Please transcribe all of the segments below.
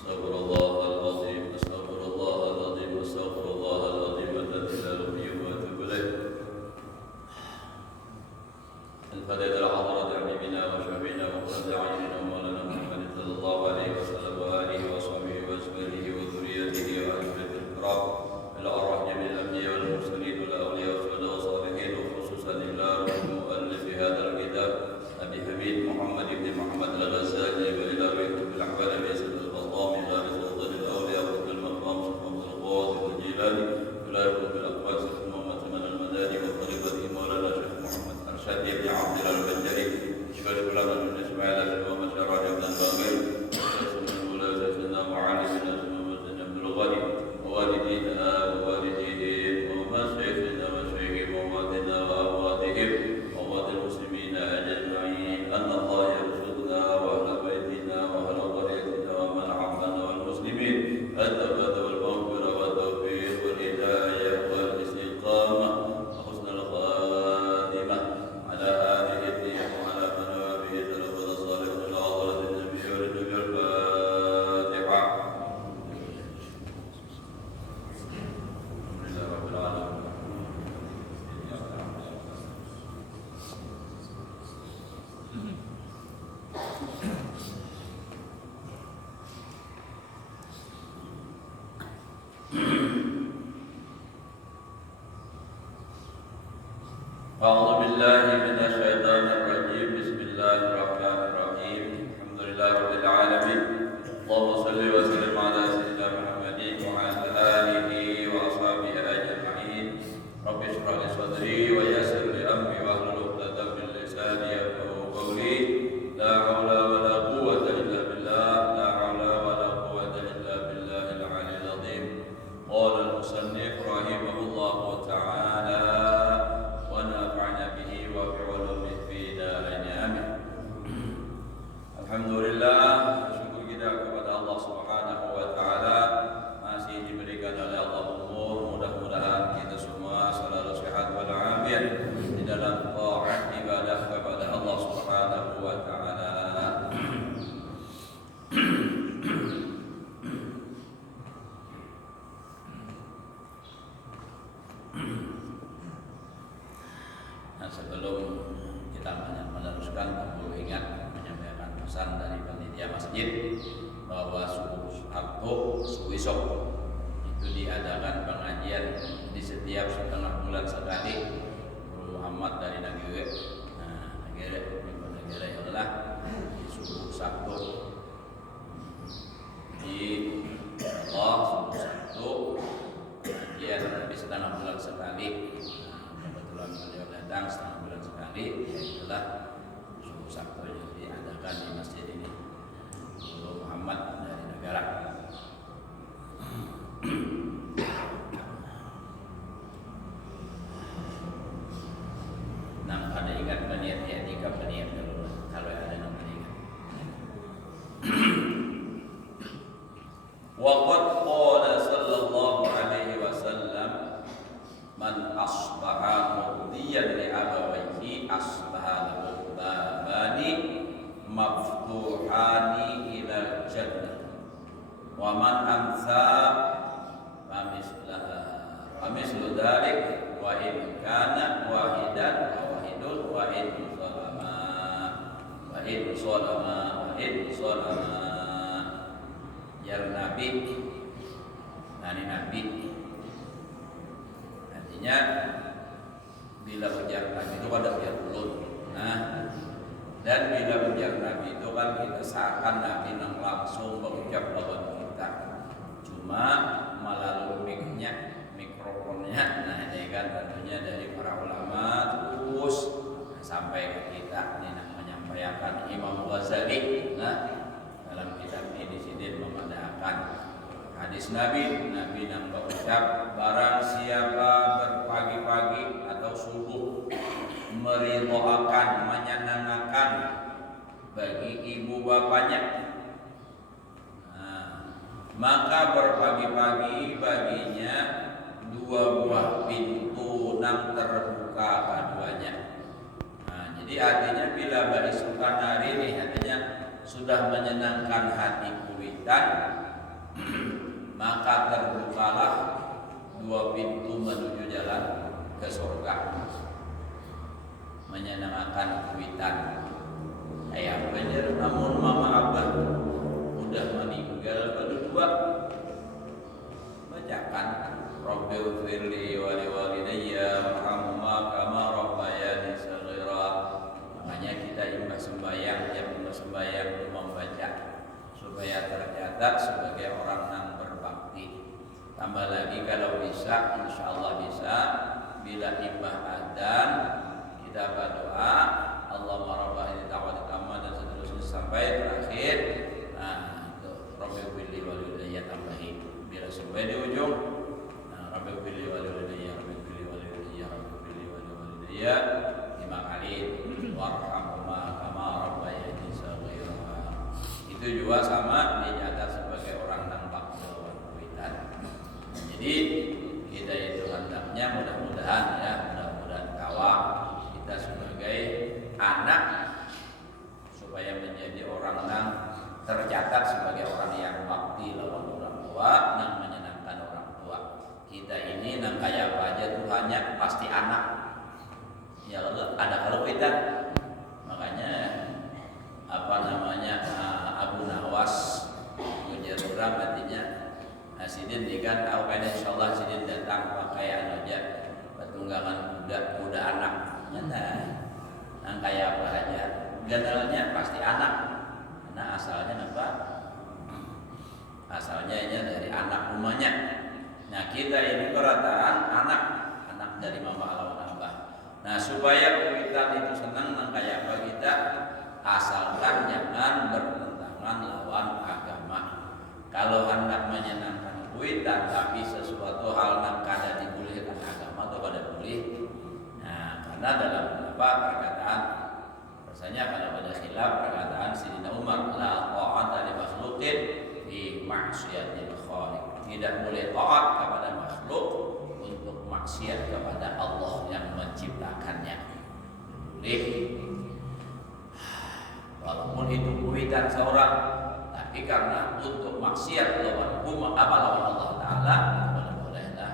Astaghfirullahaladzim, astaghfirullahaladzim, astaghfirullahaladzim, wa tadhillaluhi wa atubu ilaih. Al-Fatihah al-Hadrah Habibina wa Syabina wa Qurrati A'yunina wa Maulana Muhammadin sallallahu alaihi wasallam wa alihi wa sahbihi wa azwajihi wa dhurriyyatihi wa ahli baitil kiram ila arwah jami'il anbiya wal mursalin wal awliya wa syuhada wa salihin wa khususan ila mu'allif hadzal kitab Abi Hamid Muhammad ibn Muhammad al-Ghazali wa ila ruhihi bil ahwal bi sadr al-qawmi gharis sultan al-awliya wa bil maqam subhan al-qadir al-jilani ila ruhihi bil aqwal subhan Muhammad al-Madani wa tariqati Maulana Syekh Muhammad Arsyad ibn Abdul al-Banjari jika ulama bin Ismail wa masyarakat dan bagai sunnah ulama sunnah ma'alim dan sunnah bil-ghani walidina wa walidihim wa masyayikhina wa syaikh mawadina wa awadihim wa wadil muslimina ajma'in anna Allah yarzuqna wa ahla baitina wa ahla qaryatina wa man ammana wal muslimin at-tabata wal maghfirah wa tawfiq wal hidayah wal istiqamah wa husnul khatimah ala hadhihi ad-diyah wa ala manawabihi salafus salih wa ala hadratin nabiy wa ridwal fatihah. Alhamdulillah rabbil alamin. A'udzu billahi minasy syaithanir rajim. Bismillahirrahmanirrahim. Alhamdulillahirabbil alamin. Allahumma shalli wa sallim ala sayyidina Muhammadin wa ala alihi wa ashabihi ajma'in. Rabbi shrah li sadri wa yassir li amri wa hlul 'uqdatam min lisani yafqahu qawli. La haula wa la quwwata illa billah. La haula wa la quwwata illa billahil 'aliyyil 'azim. Qala al-musannif rahimahullahu ta'ala wa nafa'na bihi wa bi 'ulumihi fi darain amin. Alhamdulillah, syukur kita kepada Allah Subhanahu wa taala masih diberikan oleh Allah umur, mudah-mudahan kita semua selalu sehat walafiat di dalam taat ibadah kepada Allah Subhanahu wa taala. Nah, sebelum kita meneruskan, perlu ingat menyampaikan pesan dari panitia masjid bahwa subuh Sabtu besok itu diadakan pengajian di setiap setengah bulan sekali. Guru Muhammad dari Nagire, Nagire adalah di subuh Sabtu di Allah subuh Sabtu pengajian di setengah bulan sekali. Kebetulan beliau datang setengah bulan sekali, yaitulah subuh Sabtu yang diadakan di masjid ini. Guru Muhammad dari negara. Nah, pada ingat peniat etika peniat dulu kalau ada nama ingat. Waqad qala sallallahu alaihi wasallam man asbaha murdiyan li abawayhi asbaha lahu babani maftuhani ila jannah wa man amsa famislu dhalik wa in kana wahidan wa wahidun wa in salama jar nabi dari nabi. Artinya bila ujar nabi itu kan ujar mulut. Nah, dan bila ujar nabi itu kan kita seakan nabi yang langsung berucap lawan kita. Cuma melalui mikrofonnya. Nah, ini kan tentunya dari para ulama terus sampai ke kita. Ini menyampaikan Imam Ghazali. Nah, dalam kitab ini di sini memadakan hadis Nabi yang berucap barang siapa berpagi-pagi atau subuh meridhoakan, menyenangkan bagi ibu bapaknya, maka berpagi-pagi baginya dua buah pintu yang terbuka keduanya. Jadi artinya bila esokan hari ini artinya sudah menyenangkan hati kuitan, maka terbukalah dua pintu menuju jalan ke surga. Menyenangkan kuitan. Ayah bener, namun mama abah udah meninggal berdua. Bacakan Rabbighfirli wa liwalidayya warhamhuma kama rabbayani shaghira. Makanya kita imbah sembahyang, imbah sembahyang membaca supaya tercatat sebagai orang yang berbakti. Tambah lagi kalau bisa, insyaallah bisa, bila imbah adzan kita berdoa Allahumma rabbana ta'ala tamma dan seterusnya sampai terakhir. Nah, itu Rabbighfirli wa liwalidayya tambahin. Bila sampai di ujung, nah, Rabbighfirli wa liwalidayya, Rabbighfirli wa liwalidayya, Rabbighfirli wa liwalidayya 5 kali. Warhamhuma kama rabbayani shaghira. Itu juga sama dicatat sebagai orang yang bakti kuitan. Jadi kita itu hendaknya mudah-mudahan ya, mudah-mudahan kawah kita sebagai anak supaya menjadi orang yang tercatat sebagai orang yang bakti lawan orang tua dan menyenangkan orang tua. Kita ini nang kayak apa aja Tuhannya pasti anak. Ya Allah, ada kalau kita makanya apa namanya Abu Nawas ujar orang artinya Sidin dikan tahu kan insyaallah Sidin datang pakai aja petunggangan kuda anak. Nah, kayak apa aja ganalnya pasti anak. Nah asalnya apa? Asalnya ini dari anak rumahnya. Nah kita ini perataan anak dari mama lawan abah. Nah supaya kuitan itu senang nang kayak apa kita asalkan jangan bertentangan lawan agama. Kalau hendak menyenangkan kuitan tapi sesuatu hal yang kada dibolehkan agama atau kada boleh. Nah karena dalam perkataan rasanya kalau ada khilaf perkataan Sayyidina Umar la ta'ata li makhluqin fi ma'siyatil khaliq. Tidak boleh taat kepada makhluk untuk maksiat kepada Allah yang menciptakannya. Boleh. Walaupun itu kuitan seorang, tapi karena untuk maksiat lawan Allah Ta'ala boleh-bolehlah.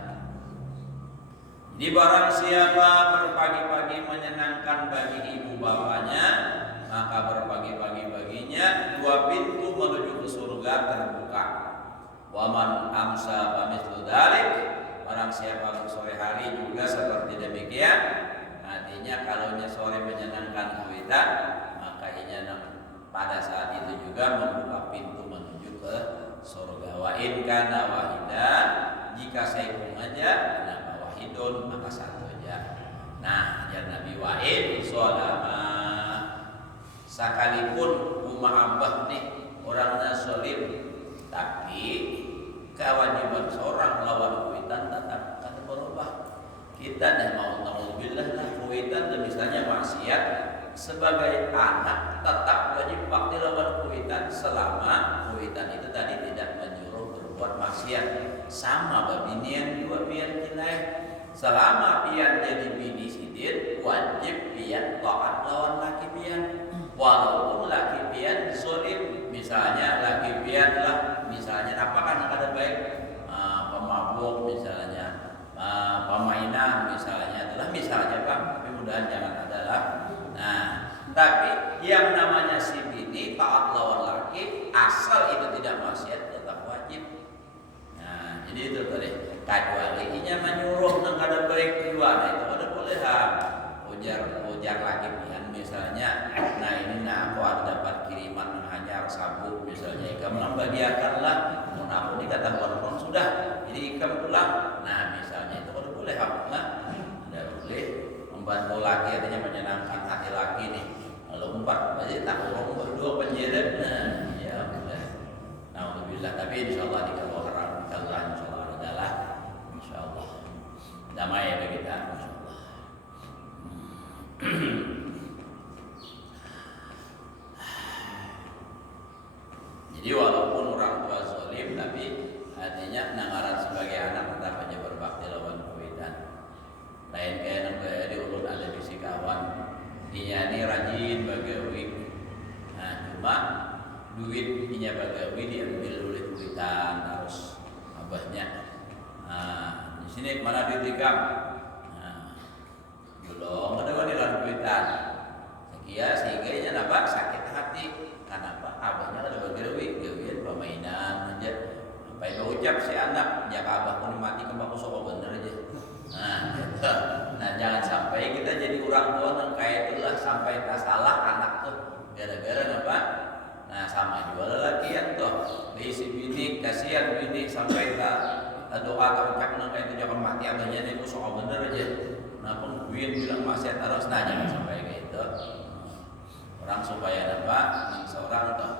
Jadi barang siapa berpagi-pagi menyenangkan bagi ibu bapaknya, maka berpagi-pagi baginya 2 pintu menuju ke surga terbuka. Waman amsa pamithlu dzalik, barang siapa sore hari juga seperti demikian. Artinya kalau sore menyenangkan kuitan, maka pada saat itu juga membuka pintu menuju ke surga. Wa in kana wahidan, jika saikung aja kenapa wahidun maka satu aja. Nah ya Nabi wa'id sholama, sekalipun umah abah nih orangnya solim, tapi kewajiban seorang lawan kuitan tetap akan berubah. Kita nih mau naudzubillah lah kuitan dan misalnya maksiat, sebagai anak tetap wajib bakti lawan kuitan selama kuitan itu tadi tidak menyuruh berbuat maksiat. Sama babinian juga pian kilai, selama pian jadi bini sidin wajib pian taat lawan laki pian. Walaupun laki pian zolim, misalnya laki pian lah misalnya apa kan ada baik pemabuk misalnya, pemainan misalnya, itulah misalnya Bang, tapi mudahan jangan ada lah. Nah, tapi yang namanya si bini taat lawan laki, asal itu tidak maksiat tetap wajib. Nah, jadi itu tadi. Kecuali inya menyuruh nang kada baik dua, nah itu ada boleh ujar laki pian misalnya. Nah ini aku ada dapat kiriman hanyar sabuk misalnya, ikam membagiakanlah, mun aku dikata orang sudah, jadi ikam pulang. Nah misalnya itu ada boleh nah, ada boleh. Membantu laki artinya menyenangkan hati laki nih. Kalau 4 berarti tak orang berdua penjeret. Nah, ya boleh. Alhamdulillah, tapi insyaallah dikabul haram insyaallah adalah insyaallah damai bagi kita insyaallah. Jadi walaupun orang tua zalim tapi artinya nangaran sebagai anak tetap aja berbakti lawan kuitan. Lain kayak nang di ulun ada bisi kawan, dia ini rajin bagawi. Nah cuma duit inya bagawi diambil oleh duitan harus abahnya. Nah, di sini mana duit ikam? Nah, belum ada wanilan duitan. Sekia sehingga inya napa sakit hati. Kenapa? Abahnya ada bagawi, gawian permainan aja. Sampai ucap si anak, jak abah pun mati kembang sok bener aja. Nah, gitu. Nah, jangan sampai kita jadi orang tua yang kayak itulah sampai tak salah anak tuh gara-gara apa? Nah, sama juga lelakian tuh. Bisi bini kasihan bini sampai tak doa tak ucap nang kayak itu jangan mati abahnya itu sok bener aja. Nah, pengguin bilang maksiat terus, nah jangan sampai kayak itu. Orang supaya apa? Seorang tuh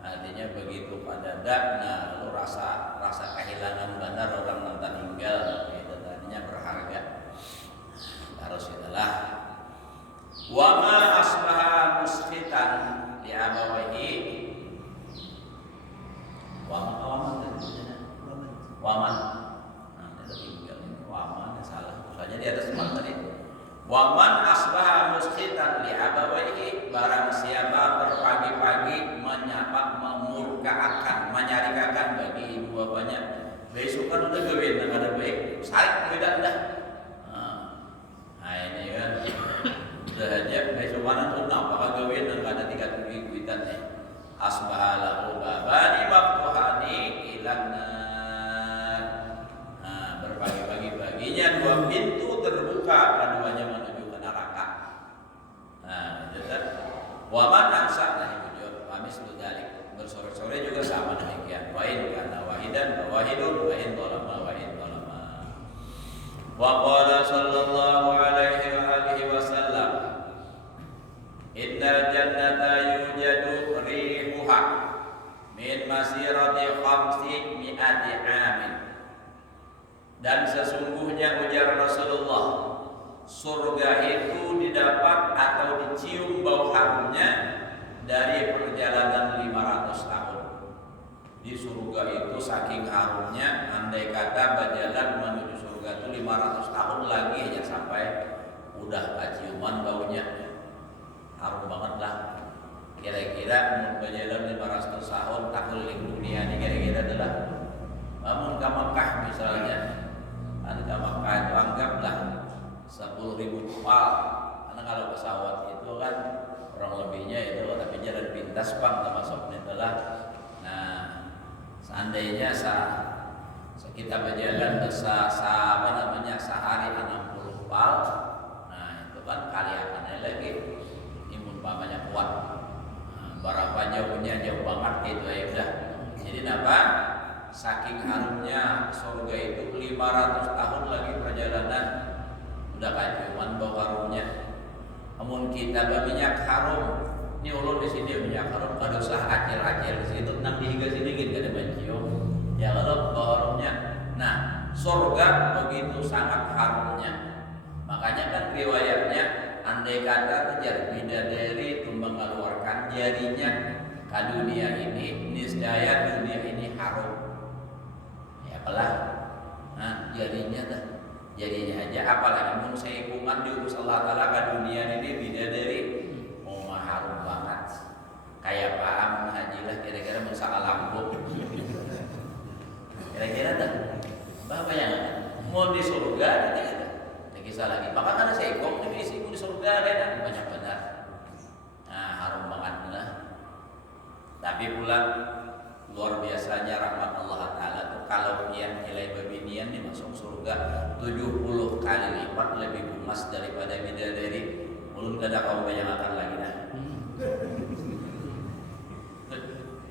artinya begitu pada dak, nah lu rasa kehilangan benar orang nonton tinggal itu tadinya berharga harus itulah wa ma asbaha musfitan li abawahi waman nah itu tinggal ini waman salah soalnya di atas semua tadi waman asbaha musfitan li abawahi barang siapa berpagi-pagi menyapa memurkaakan menyarikakan bagi ibu bapaknya besok kan udah gawin yang ada baik sarik beda dah nah ini kan udah aja besok mana tuh apakah gawin yang ada 3 kuitan nih asbahalahu babani maftuhani ilanan nah berpagi-pagi baginya 2 pintu terbuka keduanya menuju ke neraka nah itu kan waman angsa nah itu pamis ludalik bersore-sore juga sama demikian wain karena wahidan wahidun wain tolama wa qala sallallahu alaihi wa alihi wasallam innal jannata yujadu rihuha min masirati 500 amin dan sesungguhnya ujar Rasulullah surga itu didapat atau dicium bau harumnya dari perjalanan 500 tahun. Di surga itu saking harumnya, andai kata berjalan menuju surga itu 500 tahun lagi hanya sampai udah keciuman baunya. Harum banget lah. Kira-kira berjalan 500 tahun tak keliling dunia ini kira-kira adalah bangun ke Mekah misalnya. Kan ke Mekah itu anggaplah 10.000 kupal. Karena kalau pesawat itu kan kurang lebihnya itu tapi jalan pintas bang termasuk itulah. Nah seandainya kita berjalan apa namanya sehari 60 pal, nah itu kan kali akan lagi imun pamannya kuat. Nah, berapa jauhnya jauh banget gitu ya udah. Jadi apa? Saking harumnya surga itu 500 tahun lagi perjalanan udah kacuman bau harumnya. Namun kita berminyak harum, ini ulun di sini minyak harum, kada usah acil-acil di situ, nang dihiga sedikit kada mencium. Ya kalau harumnya, nah surga begitu sangat harumnya. Makanya kan riwayatnya, andai kata kejar bidadari tumbang mengeluarkan jarinya ke dunia ini, niscaya dunia ini harum. Ya apalah, nah jarinya dah. Jadinya aja apalagi mun seikungan diurus Allah Ta'ala ke dunia ini bidadari harum banget kayak paham haji lah kira-kira mun sakalampu kira-kira dah bapak yang mau di surga nanti kita kisah lagi maka kan seikong ini di surga ada banyak benar nah harum banget lah tapi pulang luar biasanya rahmat Allah Ta'ala tuh kalau yang nilai babinian nih masuk surga 70 kali lipat lebih gemas daripada bidadari ulun kada kamu bayangkan lagi dah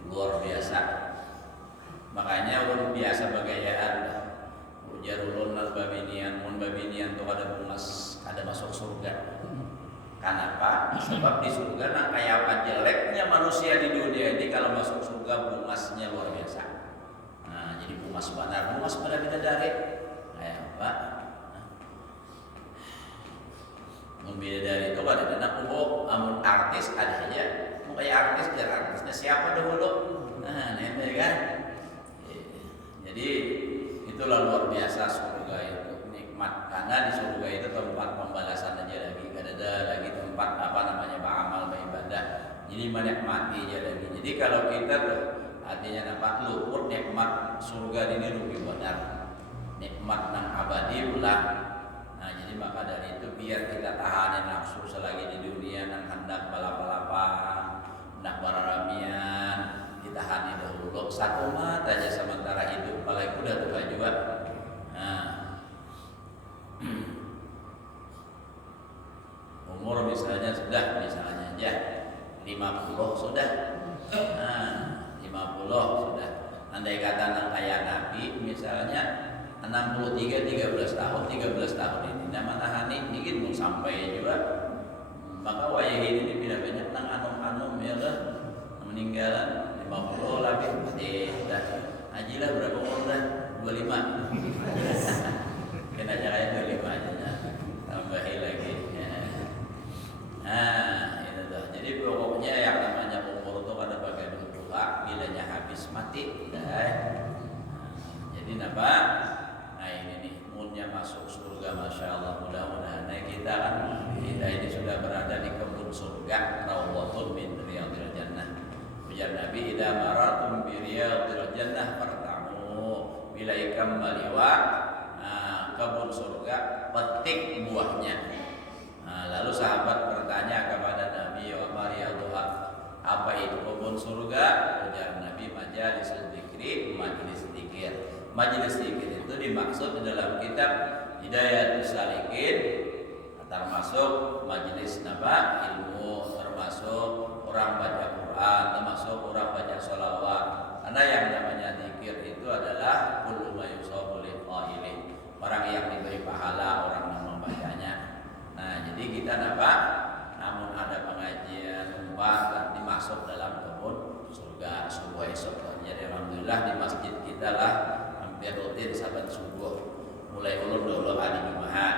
luar biasa makanya ulun biasa bagayaan ujar ulun al babinian mun babinian tuh kada gemas kada masuk surga. Kenapa? Sebab di surga nah kayak apa jeleknya manusia di dunia ini kalau masuk surga bungasnya luar biasa. Nah, jadi bungas benar, bungas pada bidadari. Kayak apa? Mun bidadari itu ada anak amun artis ada aja. Mau kayak artis biar artisnya siapa dahulu? Nah, ini kan. Jadi itulah luar biasa surga itu nikmat karena di surga itu tempat pembalasan aja lagi. Ada lagi tempat apa namanya beramal beribadah Jadi menikmati lagi. Jadi kalau kita tuh artinya apa? Luput nikmat surga ini rugi benar. Nikmat nang abadi ulah. Nah, jadi maka dari itu biar kita tahanin nafsu selagi di dunia nang hendak balap-balapan, hendak bararamian, ditahani dahulu. Satu mata aja sementara hidup, apalagi udah tua juga. Nah, umur misalnya sudah aja 50 sudah. Nah, 50 sudah. Andai kata nang kayak Nabi misalnya 63 13 tahun ini nama tahani dikit mau sampai juga. Maka wayah ini tidak banyak nang anum ya lah meninggalan 50 lagi dah. Ajilah berapa umur dah? 25. Kena aja kayak 25 aja. Tambahin lagi. Nah, itu tuh. Jadi pokoknya yang namanya umur itu ada bagian tua, bilanya habis mati. Jadi apa? Nah ini nih, moodnya masuk surga, masya Allah. Mudah-mudahan kita ini sudah berada di kebun surga, rawatun min riyadil jannah. Ujar Nabi, idza maratum bi riyadil jannah fartamu. Bila ikam meliwat kebun surga, petik buahnya. Lalu sahabat bertanya kepada Nabi, wa mariyaduha, apa itu kebun surga? Ujar Nabi, majalis dzikri, majelis zikir. Majelis zikir itu dimaksud dalam kitab Hidayatus Salikin, termasuk majelis ilmu, termasuk orang baca Quran, termasuk orang baca sholawat. Karena yang namanya zikir itu adalah kullu ma yusabu lil qailin, orang yang diberi pahala orang yang membacanya. Nah, jadi kita namun ada pengajian dan dimasuk dalam kebun surga subuh esok. Jadi alhamdulillah di masjid kita lah hampir rutin saban subuh. Mulai ulun dulu hari Jumat,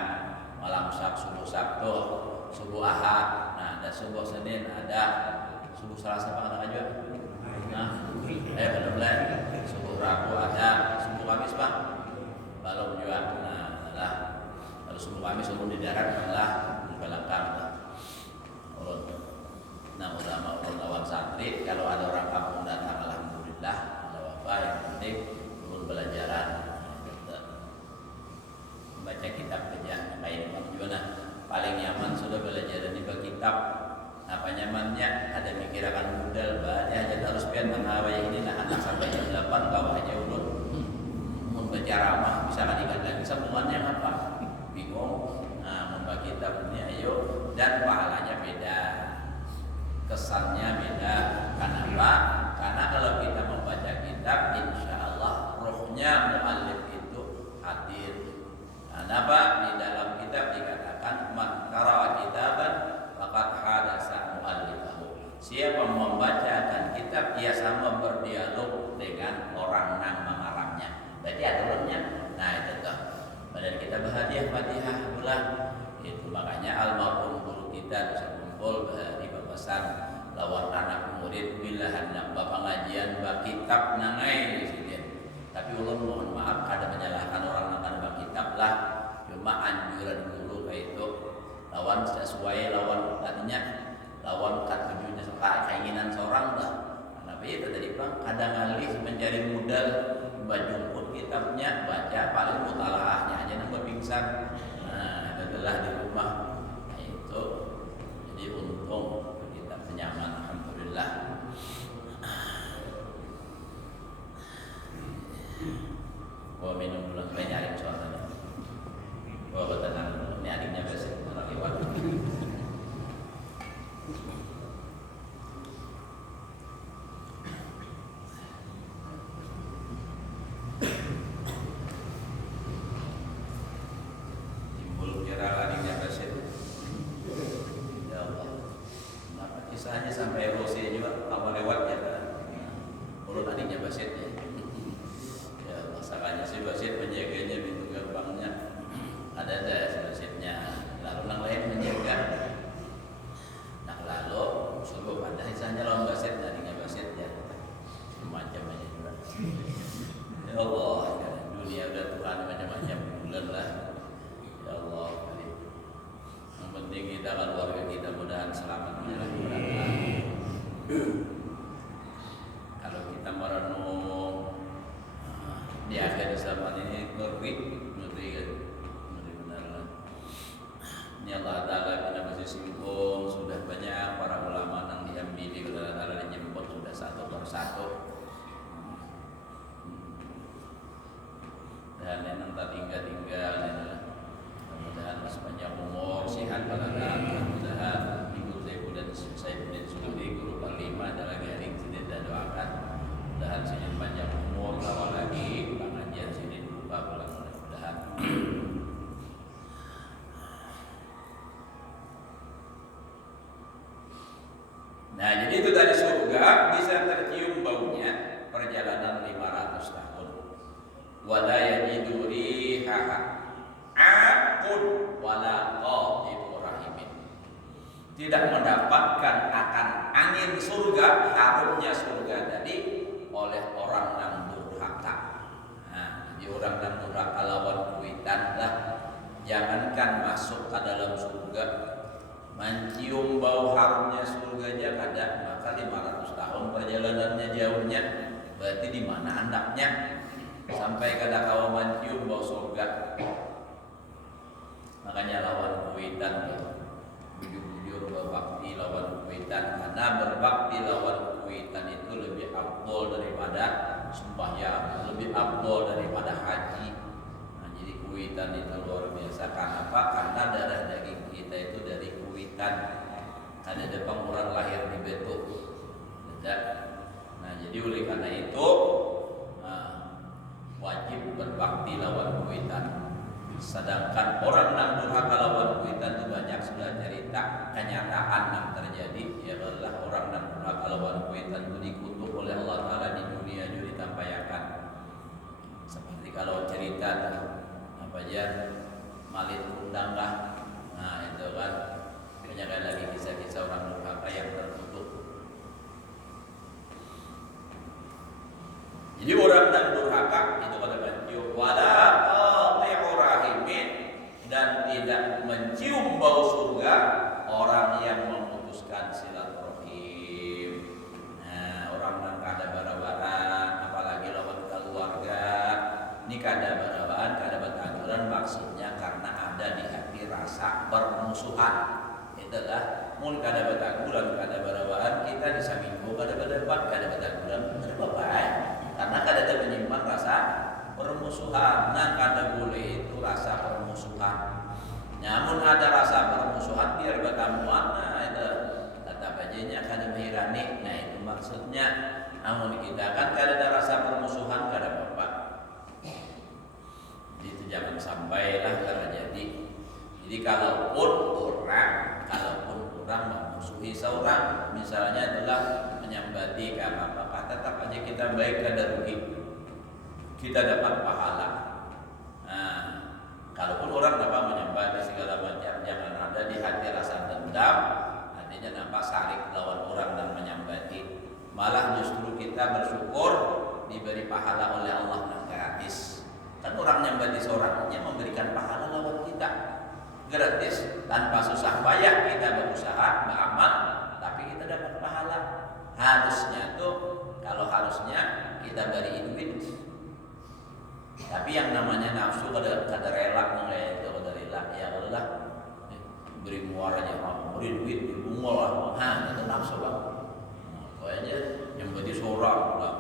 malam subuh Sabtu, subuh Ahad. Nah, ada subuh Senin, ada subuh Selasa Pak aja. Nah, benar-benar subuh Rabu ada, subuh Kamis Pak. Balong juga. Nah, adalah kalau subuh Kamis ulun di darat adalah di belakang. Nah, ulama lawan santri kalau ada orang kampung datang alhamdulillah, ada apa yang penting ulun belajaran. Baca kitab kerja kayak gimana paling nyaman sudah belajar di kitab apa nyamannya ada pikiran modal baca aja harus pian mengawai ini nah anak sampai jam 8 kau aja ulun membaca ramah bisa kan lagi sambungannya apa bingung. Nah, membaca kitab ini ayo dan pahalanya beda, kesannya beda. Kenapa? Karena kalau kita membaca kitab insya Allah rohnya mu'allif itu hadir. Kenapa? Di dalam kitab dikatakan man qara'a kitaban faqad hadasa mu'allifahu. Siapa membacakan kitab ia sama berdialog dengan orang yang mengarangnya. Berarti aturannya. Nah, itu tuh. Badan kita berhadiah Fatihah pula. Itu makanya almarhum guru kita bisa kumpul di babasan lawan anak murid bila hendak pengajian bab kitab nangai di sini. Tapi ulun mohon maaf kada menyalahkan orang yang kada kitab lah. Cuma anjuran guru kayak itu lawan sesuai lawan tadinya lawan tujuannya keinginan seorang lah. Karena itu tadi bang kadang alih mencari modal bajungkut kitabnya baca paling mutalaahnya aja nambah pingsan. Nah itu adalah di rumah. Nah, itu jadi untung kita nyaman alhamdulillah. Gua minum dulu sampai nyari suaranya. Gua tenang dulu, ini adiknya besok orang lewat. Timbul kira adiknya besok. di zaman ini ngeri kan, ngeri benar lah. Ini Allah Ta'ala kita masih simpul, sudah banyak para ulama yang diambil Allah Ta'ala dijemput sudah satu persatu. Dan yang tak tinggal mudah-mudahan sepanjang umur sehat baladan, mudah-mudahan Ibu Saifuddin Sudi guru Panglima adalah garing sini dan doakan mudah-mudahan sini panjang umur lawan lagi pengajian sini buka bulan mudah-mudahan. Nah, jadi itu dari surga bisa tercium baunya perjalanan 500 tahun. Wala yajidu rihaha aqun wala qatibu rahimin. Tidak mendapatkan akan angin surga, harumnya surga tadi oleh orang yang durhaka. Nah, jadi orang yang durhaka lawan kuitan lah. Jangankan masuk ke dalam surga, mencium bau harumnya surga aja kada, maka 500 tahun perjalanannya jauhnya. Berarti di mana andaknya sampai kada kawan mencium bau surga. Makanya lawan kuitan bujur-bujur berbakti lawan kuitan, karena berbakti lawan kuitan itu lebih afdol daripada sembahyang, lebih afdol daripada haji. Nah, jadi kuitan itu luar biasa. Kenapa? Karena darah daging kita itu dari kuitan. Ada depan orang lahir di betuk. Tidak. Nah, jadi oleh karena itu wajib berbakti lawan kuitan. Sedangkan orang yang durhaka lawan kuitan itu banyak sudah cerita kenyataan yang terjadi. Ya adalah orang yang durhaka lawan kuitan itu dikutuk oleh Allah Ta'ala di dunia juga ditampaykan. Seperti kalau cerita apa aja malit undang lah. Nah itu kan banyak lagi kisah-kisah orang durhaka yang terkutuk. Jadi orang yang durhaka itu kata mencium wala qati'u rahimin, dan tidak mencium bau surga orang yang memutuskan silaturahim. Nah, orang yang kada bara-baran apalagi lawan keluarga, ini kada bara-baran, kada bertangguran, maksudnya karena ada di hati rasa permusuhan. Itulah mun kada bertangguran, kada bara-baran, kita di saminggu kada berdebat, kada bertangguran, kada apa-apa. Karena kada ada menyimpan rasa permusuhan. Nah, kada boleh itu rasa permusuhan. Namun ada rasa permusuhan biar bertamuan. Nah, itu tetap aja kada menghirani. Nah, itu maksudnya. Namun kita kan kada ada rasa permusuhan, kada apa-apa. Itu jangan sampailah terjadi. Jadi kalaupun orang memusuhi seorang, misalnya adalah menyambati ke apa-apa, tetap aja kita baik, kada rugi, kita dapat pahala. Nah, kalaupun orang dapat menyambati segala macam, jangan ada di hati rasa dendam. Artinya nampak sarik lawan orang dan menyambati, malah justru kita bersyukur diberi pahala oleh Allah yang gratis. Kan orang menyambati seorangnya memberikan pahala lawan kita gratis, tanpa susah payah kita berusaha beramal, tapi kita dapat pahala. Harusnya tuh, kalau harusnya kita beri duit. Tapi yang namanya nafsu kada rela mengenai itu, kada rela. Ya Allah, beri muar aja, beri duit, bungol lah. Itu nafsu bang. Pokoknya yang beri seorang lah,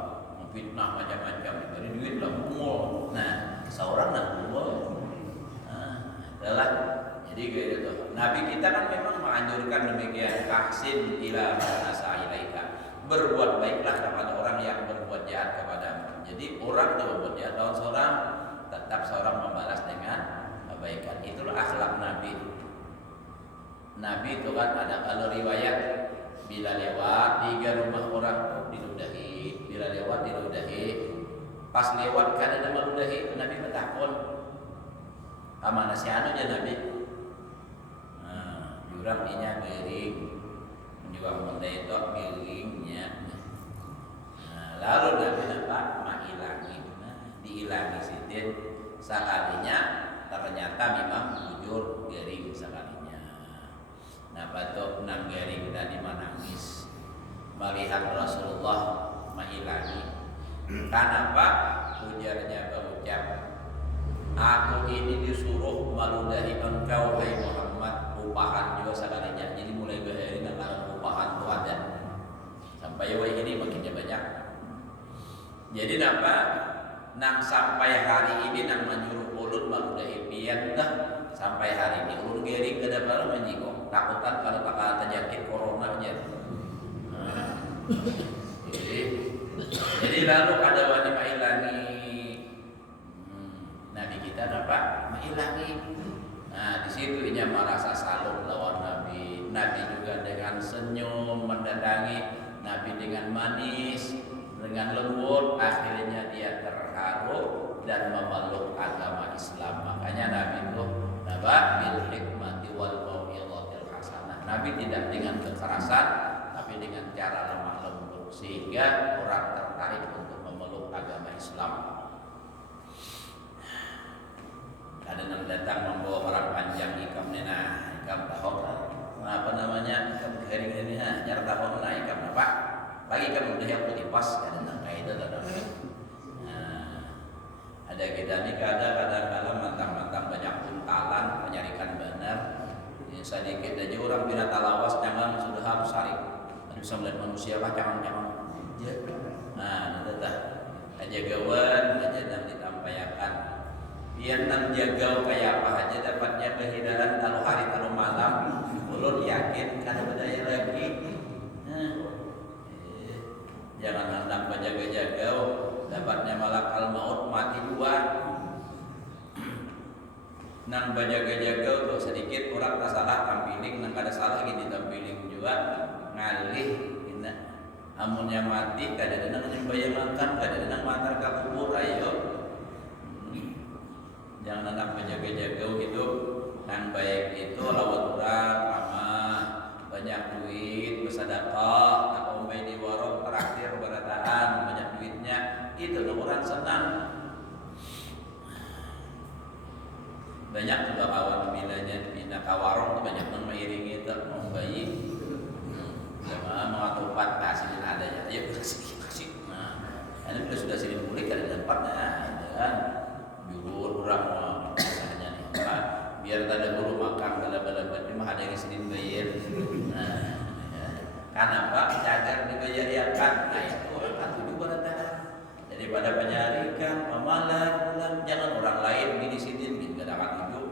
fitnah macam-macam, beri duit lah, bungol. Nah, seorang nak bungol. Adalah. Jadi gitu. Nabi kita kan memang menganjurkan demikian, ahsin ila man asa ilaika. Berbuat baiklah kepada orang yang berbuat jahat kepadamu. Jadi orang yang berbuat jahat lawan seorang, tetap seorang membalas dengan kebaikan. Itulah akhlak Nabi. Nabi itu kan ada kalau riwayat bila lewat 3 rumah orang diludahi, bila lewat diludahi. Pas lewat kan ada meludahi, Nabi bertakon. Amana si anu aja Nabi. Jurang inya gering, menjual mendai itu geringnya. Lalu Nabi dapat menghilangi, dihilangi sitin sekalinya ternyata memang bujur gering sekalinya. Nah, batuk nang gering tadi menangis melihat Rasulullah menghilangi. Kenapa? ujarnya berucap, aku ini disuruh meludahi engkau hai Muhammad, upahan juga sekalinya. Jadi mulai bahari dengan upahan itu ada sampai ini makinnya banyak. Jadi apa? Nang sampai hari ini nang menyuruh ulun meludahi pian dah sampai hari ini ulun gering ke depan menjingok takutan kalau bakal terjangkit corona aja. Jadi lalu ada wanita mailangi Nabi kita apa? Mailangi. Nah di situ ia merasa salut lawan Nabi. Nabi juga dengan senyum mendatangi Nabi dengan manis, dengan lembut. Akhirnya dia terharu dan memeluk agama Islam. Makanya Nabi itu bil hikmati wal mau'izatil hasanah. Nabi tidak dengan kekerasan, tapi dengan cara lemah lembut sehingga orang tertarik untuk memeluk agama Islam. Ada yang datang membawa orang panjang ikam nena, ikam tahok, apa namanya, ikam kering ini, jar tahok nena ikam apa? Lagi ikam udah yang putih pas, ada yang kayak itu ada. Ada kita nih kadang-kadang mantang-mantang banyak puntalan menyarikan benar. Sedikit aja orang bina talawas jangan sudah harus sarik. Bisa melihat manusia jangan. Nah, dah. Aja gawan, aja dan ditampayakan. Biar nang jagau kayak apa aja dapatnya kehidupan kalau hari kalau malam. Ulun yakin karena berdaya lagi. Jangan hendak menjaga-jagau, dapatnya malakal maut mati dua. Nang bajaga-jagau tuh sedikit orang tak salah tampiling, nang kada salah gini tampiling juga ngalih. Amunnya mati, kadang-kadang nyembaya makan, kadang-kadang matar ke kubur, ayo. Jangan hendak menjaga-jagau hidup. Nang baik itu lawat orang, ramah, banyak duit, bersedekah, tak ombai di warung terakhir berataan, banyak duitnya, itu orang senang. Banyak juga kawan bilanya pindah ke warung tuh banyak yang mengiringi itu ombai. Mau atupat kasih adanya, ayo kasih. Nah, ini sudah sering pulih kan tempatnya, kan? Jujur orang misalnya nih, biar tanda bulu makan bala-bala cuma ada yang sini bayar. Karena apa? Cagar dibayar ya kan? Nah itu orang tujuh barataan. Daripada penyarikan, pemalan, jangan orang lain bini sidin bin gak dapat hidup.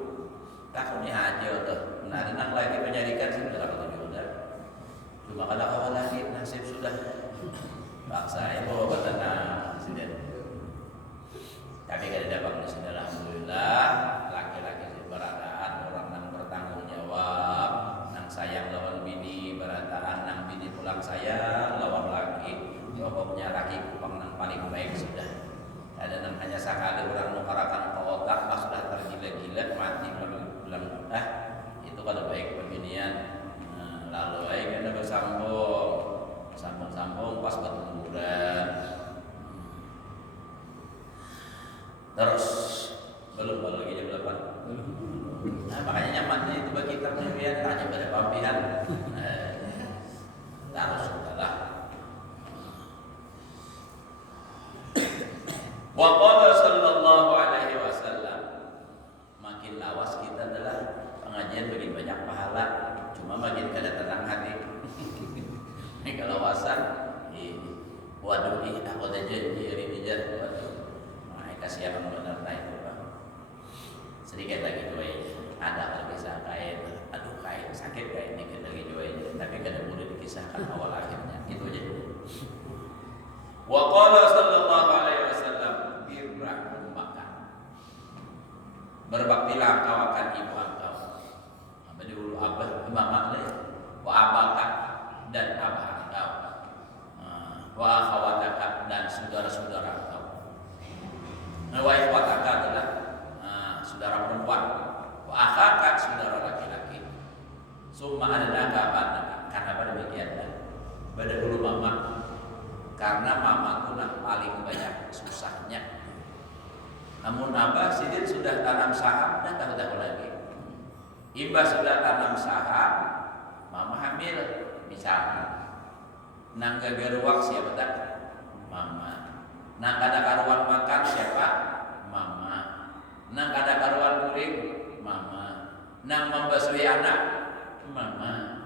Takutnya aja tuh. Nah, nang lagi penyarikan sih gak dapat hidup. Cuma kalau awal lagi nasib sudah paksa ya bawa batanah presiden. Tapi kada dapat di sini alhamdulillah laki-laki berataan orang nang bertanggung jawab, nang sayang lawan bini berataan, nang bini pulang sayang lawan laki. Pokoknya laki kupang nang paling baik sudah. Ada nang hanya sekali orang nukarakan ke otak pas sudah tergila-gila mati bilang itu kalau baik pembinian. Lalu aja kan sambung pas bertemburan. Terus belum lagi jam 8. Nah, makanya nyamannya itu bagi kita pembian tanya pada pampihan. Terus sudahlah. Wa qala sallallahu alaihi wasallam, makin lawas kita adalah pengajian makin banyak pahala. Cuma makin kada tenang hati. Ini kalau wasan, waduh aku ada janji hari bijar, waduh, kasihan benar itu Pak. Sedikit lagi doanya, ada kalau bisa kain, aduh kain sakit kain ini lagi doanya, tapi kada boleh dikisahkan awal akhirnya, itu aja. Wa qala sallallahu alaihi wasallam birrahum makan. Berbaktilah engkau akan ibu engkau. Dulu abah mamak wa abaka dan abah engkau, wa akhawataka dan saudara-saudara engkau, wa ikhwataka adalah saudara perempuan, wa akhaka saudara laki-laki. Summa adnaka abadaka. Karena pada demikian pada dulu mama, karena mama itu paling banyak susahnya. Namun abah sidin sudah tanam saham dan tahu-tahu lagi. Imbas sudah tanam saham, mama hamil, misalnya nang gagal wak siapa tak? Mama. Nang kada karuan makan siapa? Mama. Nang kada karuan kuring, mama. Nang membasui anak, mama.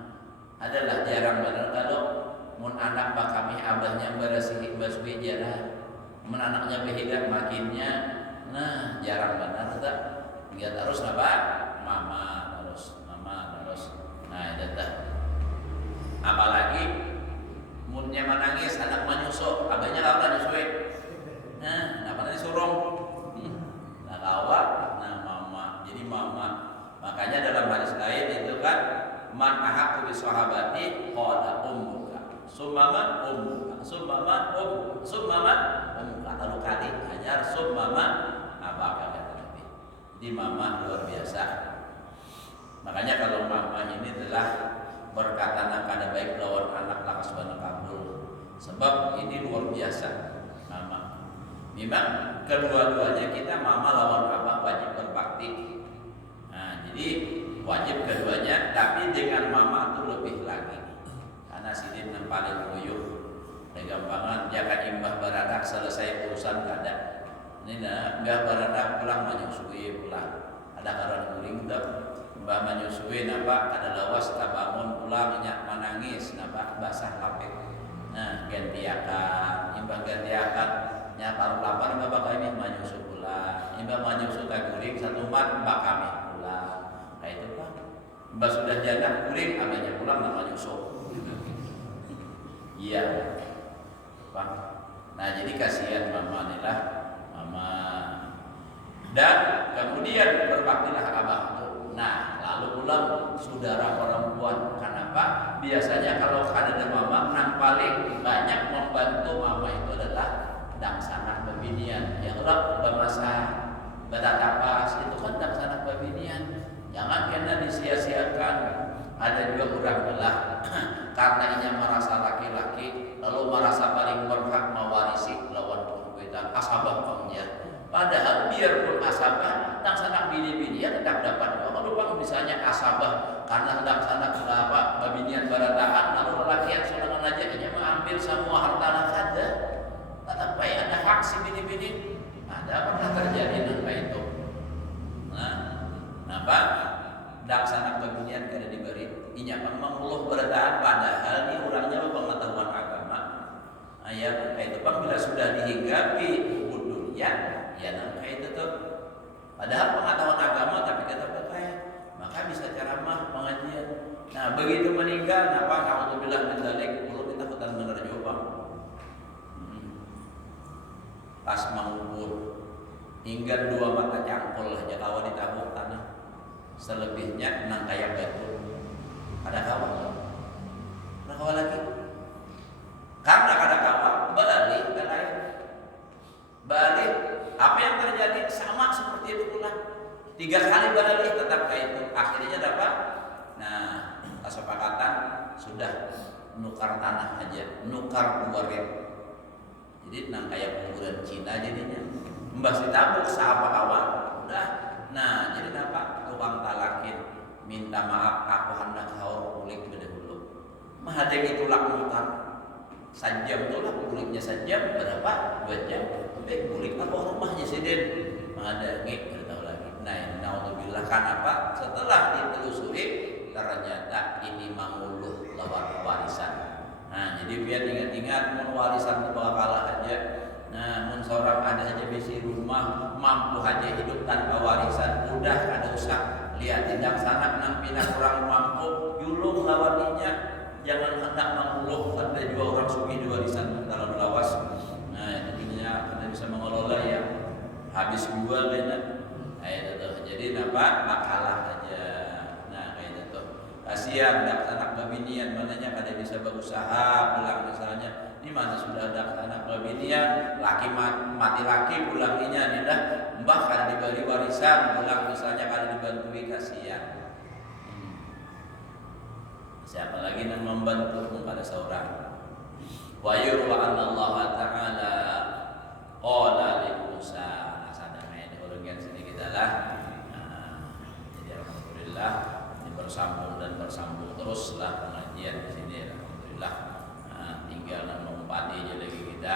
Adalah jarang benar kalau mun anak bakami abahnya berasihi basui jarang. Mun anaknya behidak makinnya, nah jarang benar tak. Enggak terus apa? Mama terus. Nah itu dah. Apalagi munnya menangis anak menyusuk, abahnya kawan nyusui. Nah, kenapa disuruh? Nah kawat, nah mama. Jadi mama. Makanya dalam hadis lain itu kan man ahaqqu bi sahabati qala ummuka. Summa ummuka. Summa ummuka. Lalu kali hanya summa abaka kata Nabi. Jadi mama luar biasa. Makanya kalau mama ini adalah berkata nak kada baik lawan anak lakas bana kabul. Sebab ini luar biasa mama. Memang kedua-duanya kita mama lawan abah wajib berbakti. Nah, jadi wajib keduanya, tapi dengan mama itu lebih lagi. Karena sidin yang paling nguyuh. Gampangan jaga imbah baradak selesai urusan kada. Ini nah, imbah baradak pulang menyusui pulang. Ada karuan guling tuh. Mbah menyusui napa kada lawas tak bangun pulang nyak menangis napa basah lapik. Nah, gantiakan, imbah gantiakan nya taruh lapar mbah bakal ini menyusu pula. Imbah menyusu tak guring satu mat mbah kami pula. Nah itu kan. Mbah sudah janda guring abahnya pulang nama menyusu. Iya. Pak. Nah, jadi kasihan mama inilah mama. Dan kemudian berbaktilah abah itu. Nah, lalu pulang saudara perempuan. Kenapa? Biasanya kalau ada mama, yang paling banyak membantu mama itu adalah daksanak babinian. Yang rap bermasa beratapas itu kan daksanak babinian. Jangan kena disia-siakan. Ada juga orang belah karena ia merasa laki-laki lalu merasa paling berhak mewarisi lawan perbuatan asabah pemnya. Padahal biarpun asabah daksanak bini-binian tetap dapat. Kalau misalnya asabah karena daksanak apa babinian barataan lalu lelaki yang sorangan aja ia mengambil semua harta nakada. Tetap baik ada hak si bini-bini. Ada pernah terjadi napa itu. Nah, napa daksanak babinian kada diberi inya menguluh barataan padahal ini orangnya pengetahuan agama. Ayat itu bang bila sudah dihinggapi dunia ya nangka itu tuh padahal pengetahuan agama tapi kata pakai maka bisa ceramah pengajian. Nah begitu meninggal napa naudzubillah min dzalik perlu ditakutan bener juga. Pas mengubur hingga dua mata cangkul aja kawan ditabuk tanah selebihnya nang kayak betul ada kawan lagi karena ada kawan balik apa yang terjadi sama seperti itu pula 3 kali balik tetap kayak itu akhirnya dapat nah kesepakatan sudah nukar tanah aja nukar 2 rep jadi nang kayak kuburan Cina jadinya mbah ditabuk sahapa kawan udah nah jadi apa tukang talakin minta maaf aku hendak haur kulik bedahulu mahadeng itu lak mutar sajam tuh lah kuliknya sajam berapa 2 jam baik kulik apa rumahnya sidin mahadeng beritahu lagi nah naudzubillah kenapa setelah ditelusuri ternyata ini manguluh lawan warisan nah jadi biar ingat-ingat mun warisan itu bakal kalah aja nah mun seorang ada aja bisi rumah mampu aja hidup tanpa warisan udah kada usah lihat tindak sanak nang pindah kurang mampu yulung lawaninya jangan hendak menguluh ada juga orang sugih di warisan terlalu lawas nah intinya kita bisa mengelola ya habis jual benar nah itu tuh jadi napa makalah aja nah kayak itu kasihan anak babinian mananya kada bisa berusaha pulang misalnya ini mana sudah ada anak babinian laki mati laki pulanginya nih dah mbah kada diberi warisan pulang misalnya kada dibantui kasihan siapa lagi yang membantu kepada seorang wa yurwa anallahu ta'ala qala li Musa asadana ini ulangan sini kita lah jadi alhamdulillah ini bersambung terus lah pengajian di sini alhamdulillah tinggal dan mengumpati aja lagi kita